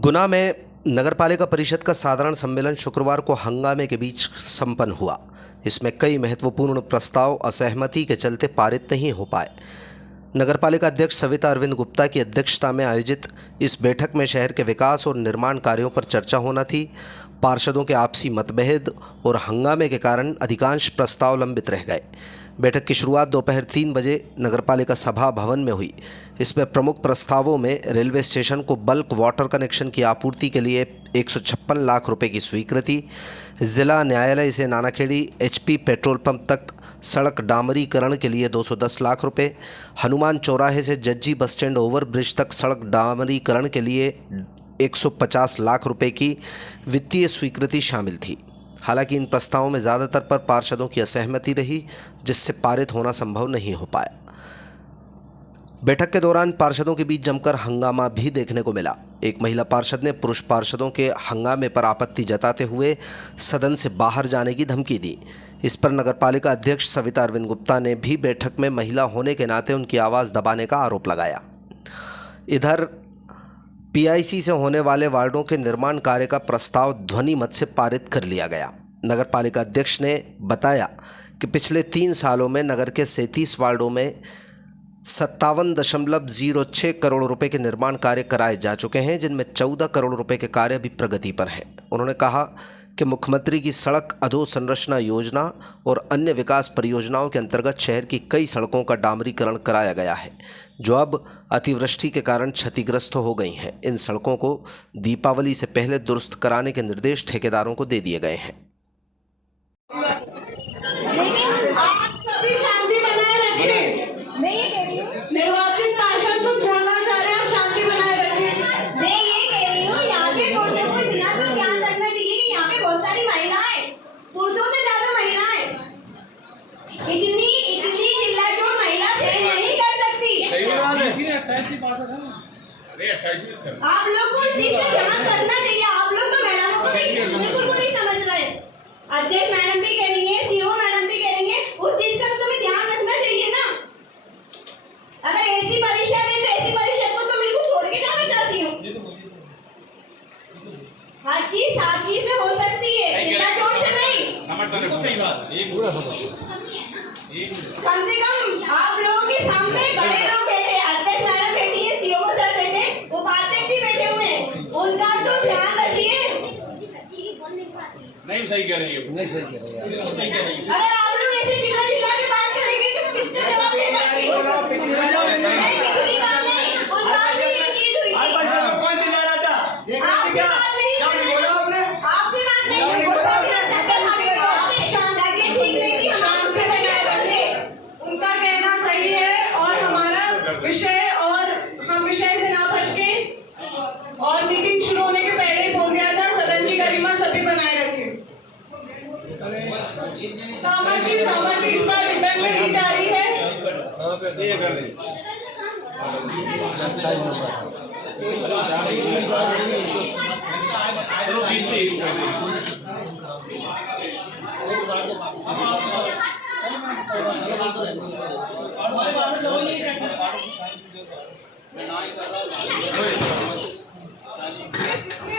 गुना में नगरपालिका परिषद का साधारण सम्मेलन शुक्रवार को हंगामे के बीच संपन्न हुआ। इसमें कई महत्वपूर्ण प्रस्ताव असहमति के चलते पारित नहीं हो पाए। नगरपालिका अध्यक्ष सविता अरविंद गुप्ता की अध्यक्षता में आयोजित इस बैठक में शहर के विकास और निर्माण कार्यों पर चर्चा होना थी। पार्षदों के आपसी मतभेद और हंगामे के कारण अधिकांश प्रस्ताव लंबित रह गए। बैठक की शुरुआत दोपहर 3 बजे नगरपालिका सभा भवन में हुई। इसमें प्रमुख प्रस्तावों में रेलवे स्टेशन को बल्क वाटर कनेक्शन की आपूर्ति के लिए 156 लाख रुपए की स्वीकृति, जिला न्यायालय से नानाखेड़ी HP पेट्रोल पंप तक सड़क डामरीकरण के लिए 210 लाख रुपए, हनुमान चौराहे से जज्जी बस स्टैंड ओवरब्रिज तक सड़क डामरीकरण के लिए 150 लाख रुपए की वित्तीय स्वीकृति शामिल थी। हालांकि इन प्रस्तावों में ज़्यादातर पर पार्षदों की असहमति रही, जिससे पारित होना संभव नहीं हो पाया। बैठक के दौरान पार्षदों के बीच जमकर हंगामा भी देखने को मिला। एक महिला पार्षद ने पुरुष पार्षदों के हंगामे पर आपत्ति जताते हुए सदन से बाहर जाने की धमकी दी। इस पर नगरपालिका अध्यक्ष सविता अरविंद गुप्ता ने भी बैठक में महिला होने के नाते उनकी आवाज़ दबाने का आरोप लगाया। इधर PIC से होने वाले वार्डों के निर्माण कार्य का प्रस्ताव ध्वनि मत से पारित कर लिया गया। नगरपालिका अध्यक्ष ने बताया कि पिछले 3 सालों में नगर के 37 वार्डों में 57.06 करोड़ रुपए के निर्माण कार्य कराए जा चुके हैं, जिनमें 14 करोड़ रुपए के कार्य अभी प्रगति पर हैं। उन्होंने कहा कि मुख्यमंत्री की सड़क अधोसंरचना योजना और अन्य विकास परियोजनाओं के अंतर्गत शहर की कई सड़कों का डामरीकरण कराया गया है, जो अब अतिवृष्टि के कारण क्षतिग्रस्त हो गई हैं। इन सड़कों को दीपावली से पहले दुरुस्त कराने के निर्देश ठेकेदारों को दे दिए गए हैं। निर्वाचित पार्षद को बोलना चाह रहे हैं, आप शांति बनाए रखिए। मैं ये कह रही हूँ, यहाँ के कोर्टों को बिना तो ध्यान रखना चाहिए कि यहाँ पे बहुत सारी महिलाएं, पुरुषों से ज्यादा महिलाएं, इतनी चिल्ला-चोट महिला सहन नहीं कर सकती। आप लोग को इस चीज का ध्यान रखना चाहिए। आप लोग तो महिलाओं को बिल्कुल नहीं समझ रहे। अध्यक्ष मैडम भी कह रही है, CO मैडम भी कह रही है, उस चीज का तो तुम्हें ध्यान रखना चाहिए ना। अगर ऐसी परिषद है तो ऐसी परिषद को तो बिल्कुल छोड़ के जाना चाहती हूँ। हर चीज सादगी से हो सकती है, चिल्ला-चोट से नहीं। कम से कम आप लोगों के सामने बड़े लोग बैठे, अध्यक्ष मैडम बैठी है, CO सर बैठे, उपाध्यक्ष जी बैठे हुए हैं, उनका तो ध्यान रखिए। नहीं सही कह रही है, नहीं सही कह रही है। अगर आप लोग ऐसे चिल्ला के बात करेंगे तो किससे जवाब दे पाएंगे? पिछली बार नहीं, उस बार भी ये चीज हुई थी। कौन चिल्ला रहा था? आपसे बात नहीं, बोला आपने? आपसे बात नहीं, शांत से बनाए रखिए। उनका कहना सही है और हमारा विषय, और हम विषय से ना भटके, और मीटिंग शुरू होने के पहले ही बोल दिया था, सदन की गरिमा सभी बनाए रखें। सहमति इस बार रिटर्न में दी जा रही है।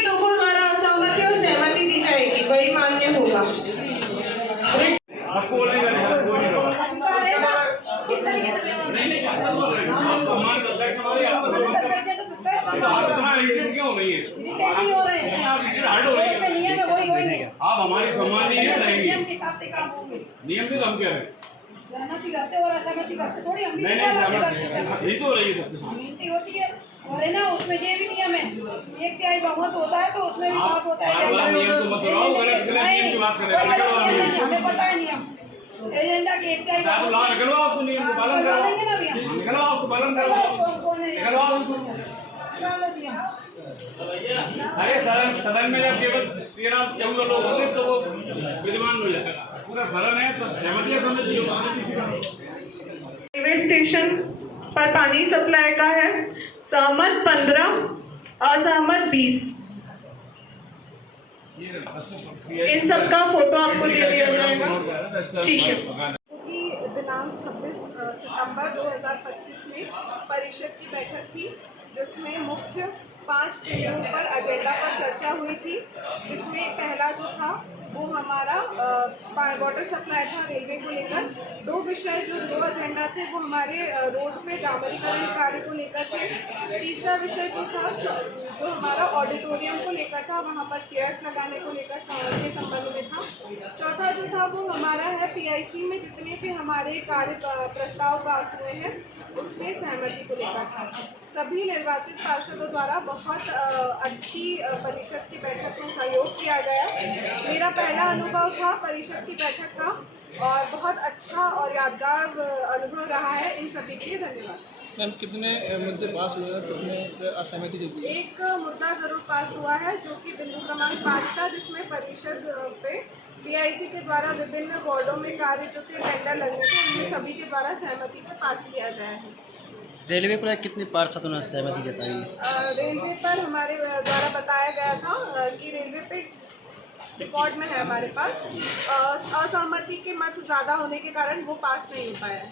लोगों द्वारा असहमति और सहमति दी जाएगी, वही मान्य होगा। आप हमारी सम्मानी है, नियम से हम कह रहे हैं। सहमति करते और असहमति करते थोड़ी हम भी नहीं नहीं तो हो रही है, सहमति होती है और है ना, उसमें ये भी नियम है, 1/3 बहुमत होता है तो उसमें भी बात होता है। हमें पता है नियम, एजेंडा के 1/3 नियम को पालन अरे सदन में जब केवल 13-14 लोग होंगे तो वो विद्यमान हो जाएगा। पूरा सदन है तो रेलवे स्टेशन पर पानी सप्लाई का है, सहमत 15, असहमत 20। इन सबका फोटो आपको दे दिया जाएगा, ठीक है। दिनांक 26 सितंबर 2025 में परिषद की बैठक थी जिसमें मुख्य 5 बिंदुओं पर एजेंडा पर चर्चा हुई थी, जिसमें पहला जो था वो हमारा वाटर सप्लाई था रेलवे को लेकर। 2 विषय जो 2 एजेंडा थे वो हमारे रोड पे डामरीकरण कार्य को लेकर थे। तीसरा विषय जो था जो हमारा ऑडिटोरियम को लेकर था, वहाँ पर चेयर्स लगाने को लेकर के संबंध में था। चौथा जो था वो हमारा है पीआईसी में जितने भी हमारे कार्य प्रस्ताव पास हुए हैं उसमें सहमति को लेकर था। सभी निर्वाचित पार्षदों द्वारा बहुत अच्छी परिषद की बैठक में सहयोग किया गया। मेरा पहला अनुभव था परिषद की बैठक का और बहुत अच्छा और यादगार अनुभव रहा है। इन सभी के लिए धन्यवाद। मैम कितने मुद्दे पास हुए हैं, कितने असहमति जल्दी है? एक मुद्दा जरूर पास हुआ है जो कि बिंदु क्रमांक 5 था, जिसमें परिषद पे पीआईसी के द्वारा विभिन्न वार्डों में कार्य जो थे टेंडर लगने थे उनमें सभी के द्वारा सहमति से पास किया गया है। रेलवे पर कितने पार्षदों ने सहमति जताई है? रेलवे पर हमारे द्वारा बताया गया था कि रेलवे पे रिकॉर्ड में है हमारे पास असहमति के मत ज़्यादा होने के कारण वो पास नहीं हो पाया है।